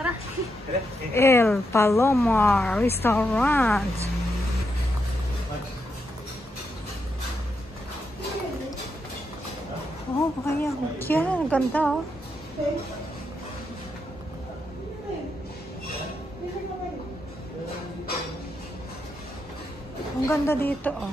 Tara. El Palomar Restaurant. Oh, kaya. Yan, ganda oh. Ang ganda dito oh.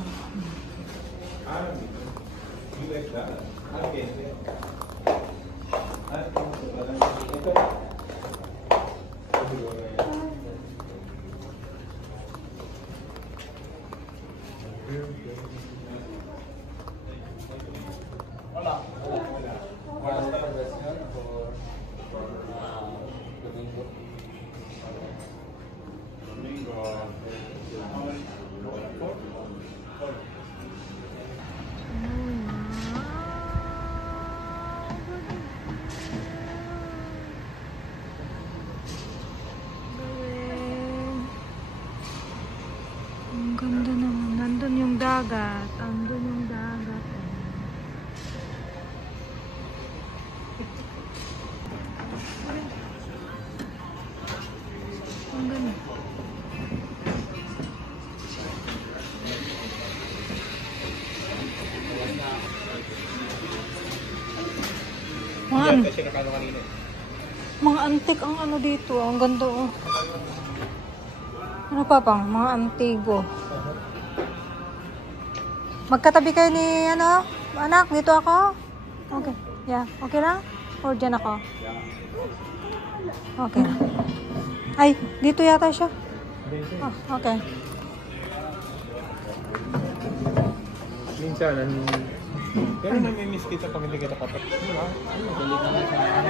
Ang ganda naman. Nandun yung dagat. Andun yung dagat. Ang ganda. Mga antik ang ano dito. Ang ganda oh. Ano pa pang? Mga antigo. Magkatabi kayo ni ano? Anak, dito ako? Okay. Yeah. Okay lang? Or dyan ako? Okay. Ay, dito yata siya. Oh, okay. Minsan, pero namimiss kita pag hindi kita kapat. Diba? Galit naman sa akin.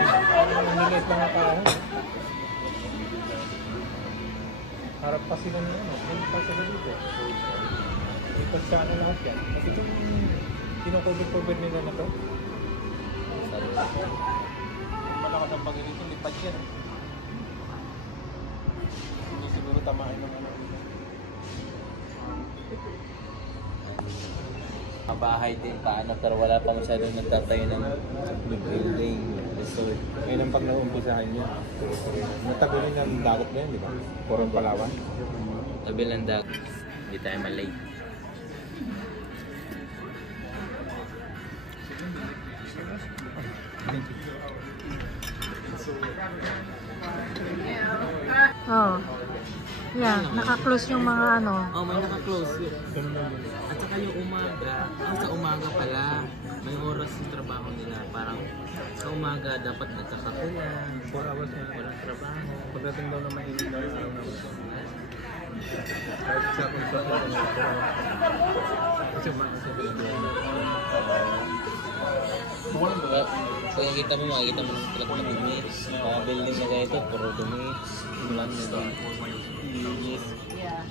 Nanilit lang ako. Harap pa sila na ano. Harap pa sila dito. Ito siya na lahat yan. Kasi itong kinukovid-cover nila na to. Malakas ang pag-inito. Lipad yan. Hindi siguro tamahin ng ano. Bahay din paano pero wala pa masyadong nagtatayo ng building resort. Ngayon ang pag naumpisahan niya. Natagulin ng dagat na yan, di ba? Purong Palawan. Tabi ng dagat. Hindi tayo malate. Oh. Yeah, naka-close yung mga ano. Oh, may naka-close. At saka yung umaga, sa umaga pala, may oras yung trabaho nila. Parang sa umaga dapat nagkakape na. 4 hours na Walang trabaho. pagdating daw na mainit daw sa araw. Kahit sa kung sa kasi makikita Pag makikita mo naman talaga madumi. Mga building na ganito, puro dumi. Ulan nito. Yeah.